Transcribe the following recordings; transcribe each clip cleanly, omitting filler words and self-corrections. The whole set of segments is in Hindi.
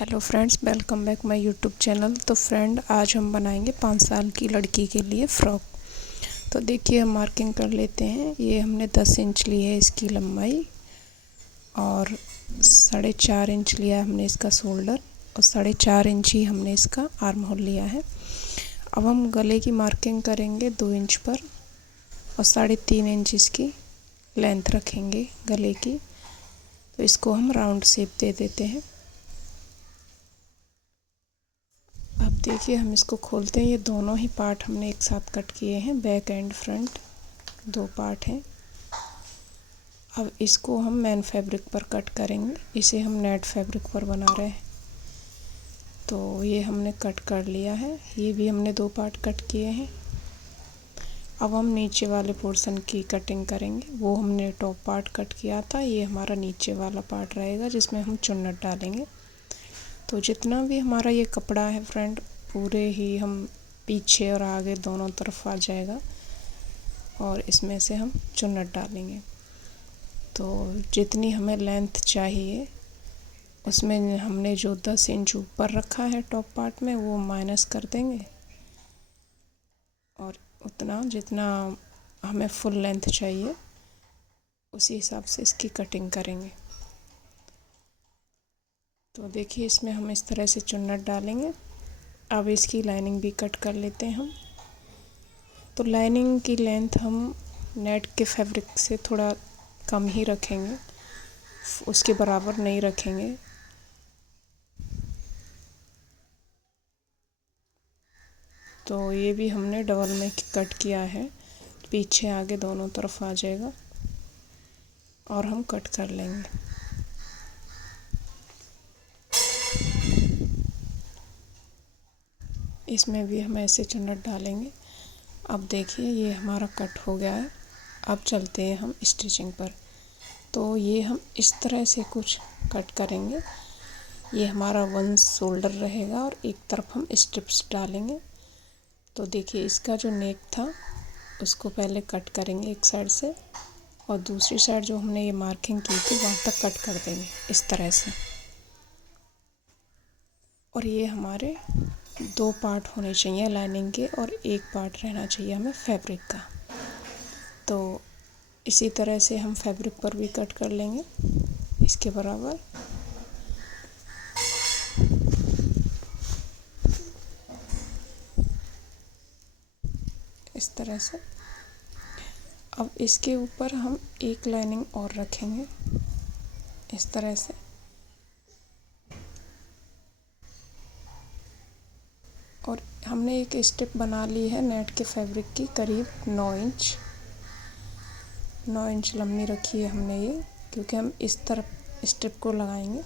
Hello friends, welcome back my YouTube channel. तो फ्रेंड, आज हम बनाएंगे 5 साल की लड़की के लिए फ़्रॉक। तो देखिए, हम मार्किंग कर लेते हैं। ये हमने 10 इंच ली है इसकी लंबाई और 4.5 इंच लिया हमने इसका शोल्डर और 4.5 इंच ही हमने इसका आर्म होल लिया है। अब हम गले की मार्किंग करेंगे 2 इंच पर और 3.5 इंच इसकी लेंथ रखेंगे गले की। तो इसको हम राउंड शेप दे देते हैं। अब देखिए, हम इसको खोलते हैं। ये दोनों ही पार्ट हमने एक साथ कट किए हैं, बैक एंड फ्रंट 2 पार्ट हैं। अब इसको हम मैन फैब्रिक पर कट करेंगे। इसे हम नेट फैब्रिक पर बना रहे हैं। तो ये हमने कट कर लिया है। ये भी हमने 2 पार्ट कट किए हैं। अब हम नीचे वाले पोर्शन की कटिंग करेंगे। वो हमने टॉप पार्ट कट किया था। ये हमारा नीचे वाला पार्ट रहेगा जिसमें हम चुन्नट डालेंगे। तो जितना भी हमारा ये कपड़ा है फ्रेंड, पूरे ही हम पीछे और आगे दोनों तरफ आ जाएगा और इसमें से हम चुन्नट डालेंगे। तो जितनी हमें लेंथ चाहिए उसमें हमने जो 10 इंच ऊपर रखा है टॉप पार्ट में, वो माइनस कर देंगे और उतना जितना हमें फुल लेंथ चाहिए उसी हिसाब से इसकी कटिंग करेंगे। तो देखिए, इसमें हम इस तरह से चुन्नट डालेंगे। अब इसकी लाइनिंग भी कट कर लेते हैं हम। तो लाइनिंग की लेंथ हम नेट के फैब्रिक से थोड़ा कम ही रखेंगे, उसके बराबर नहीं रखेंगे। तो ये भी हमने डबल में कट किया है, पीछे आगे दोनों तरफ आ जाएगा और हम कट कर लेंगे। इसमें भी हम ऐसे चुन्नट डालेंगे। अब देखिए, ये हमारा कट हो गया है। अब चलते हैं हम स्टिचिंग पर। तो ये हम इस तरह से कुछ कट करेंगे। ये हमारा 1 शोल्डर रहेगा और एक तरफ हम स्ट्रिप्स डालेंगे। तो देखिए, इसका जो नेक था उसको पहले कट करेंगे एक साइड से और दूसरी साइड जो हमने ये मार्किंग की थी वहाँ तक कट कर देंगे इस तरह से। और ये हमारे 2 पार्ट होने चाहिए लाइनिंग के और 1 पार्ट रहना चाहिए हमें फैब्रिक का। तो इसी तरह से हम फैब्रिक पर भी कट कर लेंगे इसके बराबर। इस तरह से। अब इसके ऊपर हम एक लाइनिंग और रखेंगे इस तरह से। और हमने एक स्टेप बना ली है नेट के फैब्रिक की, करीब 9 इंच लंबी रखी है हमने ये, क्योंकि हम इस तरफ स्टेप को लगाएंगे।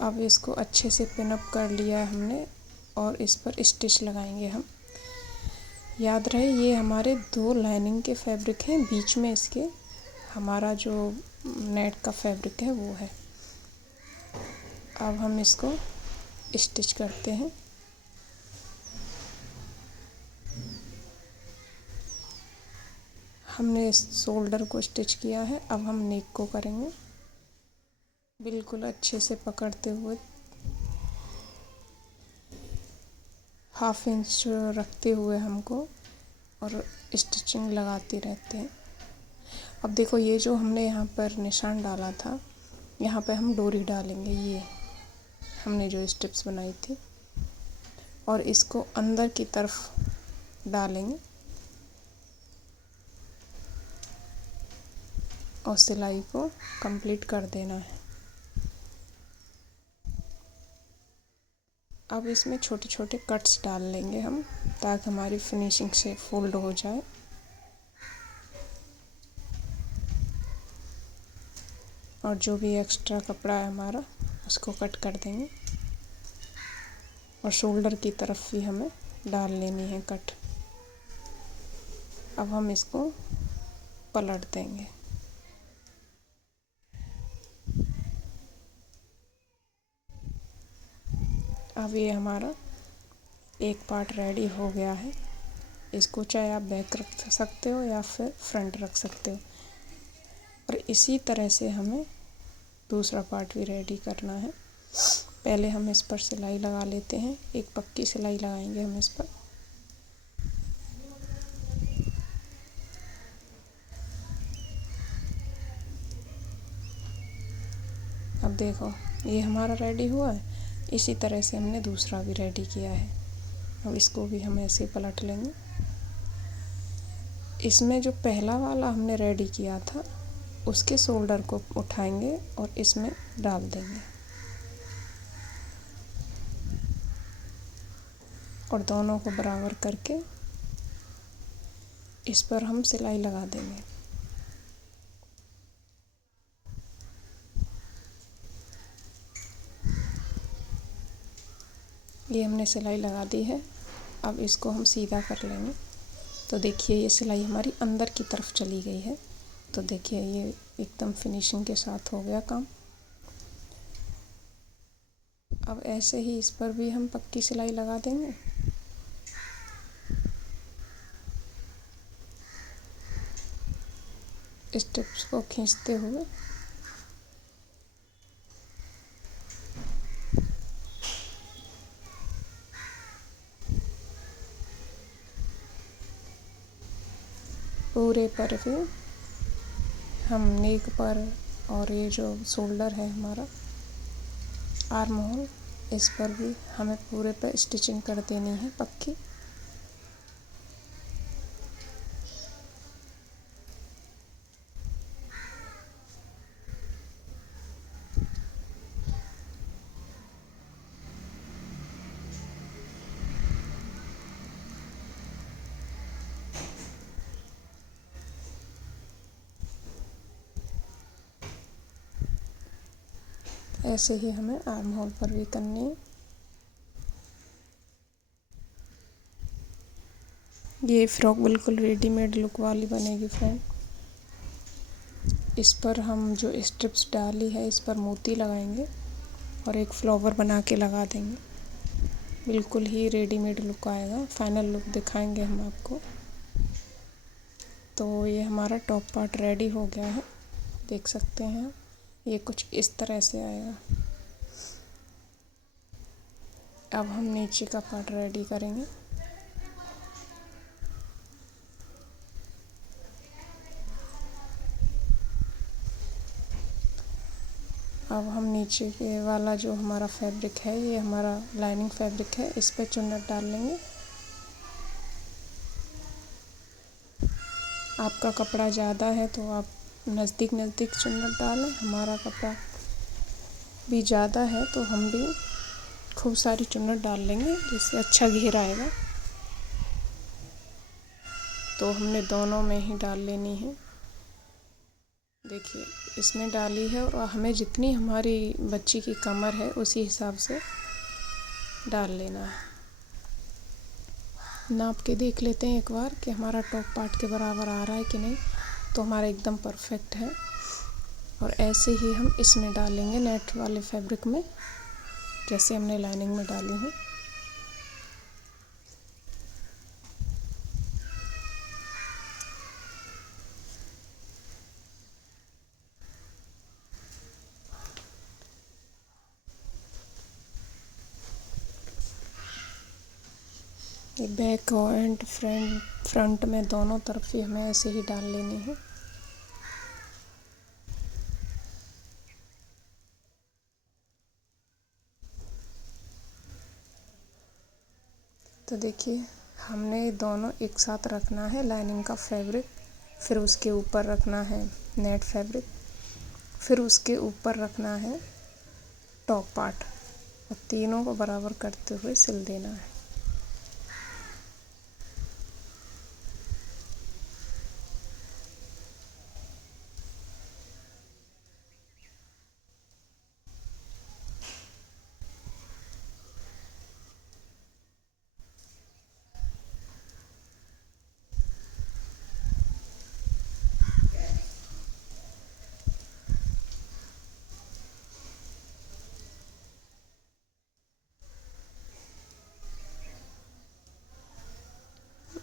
अब इसको अच्छे से पिन अप कर लिया है हमने और इस पर स्टिच लगाएंगे हम। याद रहे, ये हमारे 2 लाइनिंग के फैब्रिक हैं, बीच में इसके हमारा जो नेट का फैब्रिक है वो है। अब हम इसको स्टिच करते हैं। हमने इस शोल्डर को स्टिच किया है। अब हम नेक को करेंगे, बिल्कुल अच्छे से पकड़ते हुए 1/2 इंच रखते हुए हमको और स्टिचिंग लगाते रहते हैं। अब देखो, ये जो हमने यहाँ पर निशान डाला था, यहाँ पे हम डोरी डालेंगे। ये हमने जो स्टेप्स बनाई थी और इसको अंदर की तरफ डालेंगे और सिलाई को कंप्लीट कर देना है। अब इसमें छोटे छोटे कट्स डाल लेंगे हम, ताकि हमारी फिनिशिंग से फोल्ड हो जाए। और जो भी एक्स्ट्रा कपड़ा है हमारा उसको कट कर देंगे और शोल्डर की तरफ भी हमें डाल लेनी है कट। अब हम इसको पलट देंगे। अब ये हमारा एक पार्ट रेडी हो गया है। इसको चाहे आप बैक रख सकते हो या फिर फ्रंट रख सकते हो। और इसी तरह से हमें दूसरा पार्ट भी रेडी करना है। पहले हम इस पर सिलाई लगा लेते हैं, एक पक्की सिलाई लगाएंगे हम इस पर। अब देखो ये हमारा रेडी हुआ है, इसी तरह से हमने दूसरा भी रेडी किया है। अब इसको भी हम ऐसे पलट लेंगे। इसमें जो पहला वाला हमने रेडी किया था उसके शोल्डर को उठाएंगे और इसमें डाल देंगे और दोनों को बराबर करके इस पर हम सिलाई लगा देंगे। ये हमने सिलाई लगा दी है। अब इसको हम सीधा कर लेंगे। तो देखिए ये सिलाई हमारी अंदर की तरफ चली गई है। तो देखिए ये एकदम फिनिशिंग के साथ हो गया काम। अब ऐसे ही इस पर भी हम पक्की सिलाई लगा देंगे। स्टेप्स को खींचते हुए पूरे पर भी हम नेक पर और ये जो शोल्डर है हमारा आर्म होल, इस पर भी हमें पूरे पर स्टिचिंग कर देनी है पक्की। ऐसे ही हमें आर्म होल पर भी करनी है। ये फ्रॉक बिल्कुल रेडीमेड लुक वाली बनेगी फ्रेंड। इस पर हम जो स्ट्रिप्स डाली है इस पर मोती लगाएंगे और एक फ्लावर बना के लगा देंगे। बिल्कुल ही रेडीमेड लुक आएगा। फाइनल लुक दिखाएंगे हम आपको। तो ये हमारा टॉप पार्ट रेडी हो गया है, देख सकते हैं। ये कुछ इस तरह से आएगा। अब हम नीचे का पार्ट रेडी करेंगे। अब हम नीचे के वाला जो हमारा फैब्रिक है, ये हमारा लाइनिंग फैब्रिक है, इस पे चुन्नट डाल लेंगे। आपका कपड़ा ज़्यादा है तो आप नज़दीक नज़दीक चुन्नट डालें। हमारा कपड़ा भी ज़्यादा है तो हम भी खूब सारी चुन्नट डाल लेंगे, जिससे अच्छा घेर आएगा। तो हमने दोनों में ही डाल लेनी है। देखिए इसमें डाली है और हमें जितनी हमारी बच्ची की कमर है उसी हिसाब से डाल लेना है। नाप के देख लेते हैं एक बार कि हमारा टॉप पार्ट के बराबर आ रहा है कि नहीं। तो हमारा एकदम परफेक्ट है। और ऐसे ही हम इसमें डालेंगे नेट वाले फैब्रिक में, जैसे हमने लाइनिंग में डाली है। ये बैक एंड फ्रंट में दोनों तरफ ही हमें ऐसे ही डाल लेनी है। तो देखिए हमने दोनों एक साथ रखना है, लाइनिंग का फैब्रिक, फिर उसके ऊपर रखना है नेट फैब्रिक, फिर उसके ऊपर रखना है टॉप पार्ट, और तीनों को बराबर करते हुए सिल देना है।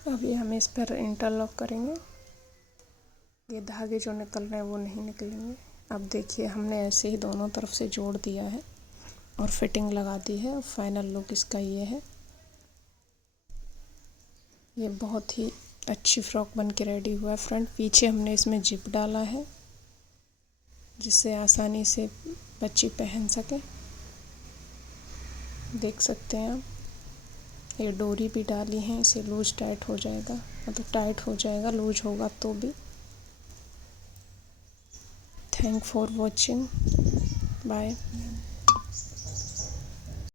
अभी हम इस पर इंटरलॉक करेंगे। ये धागे जो निकल रहे हैं वो नहीं निकलेंगे। अब देखिए हमने ऐसे ही दोनों तरफ से जोड़ दिया है और फिटिंग लगा दी है। और फाइनल लुक इसका ये है। ये बहुत ही अच्छी फ्रॉक बन के रेडी हुआ है फ्रेंड। पीछे हमने इसमें जिप डाला है जिससे आसानी से बच्ची पहन सके। देख सकते हैं आप, ये डोरी भी डाली है, इसे लूज टाइट हो जाएगा, मतलब टाइट हो जाएगा, लूज होगा तो भी। Thank for watching, bye.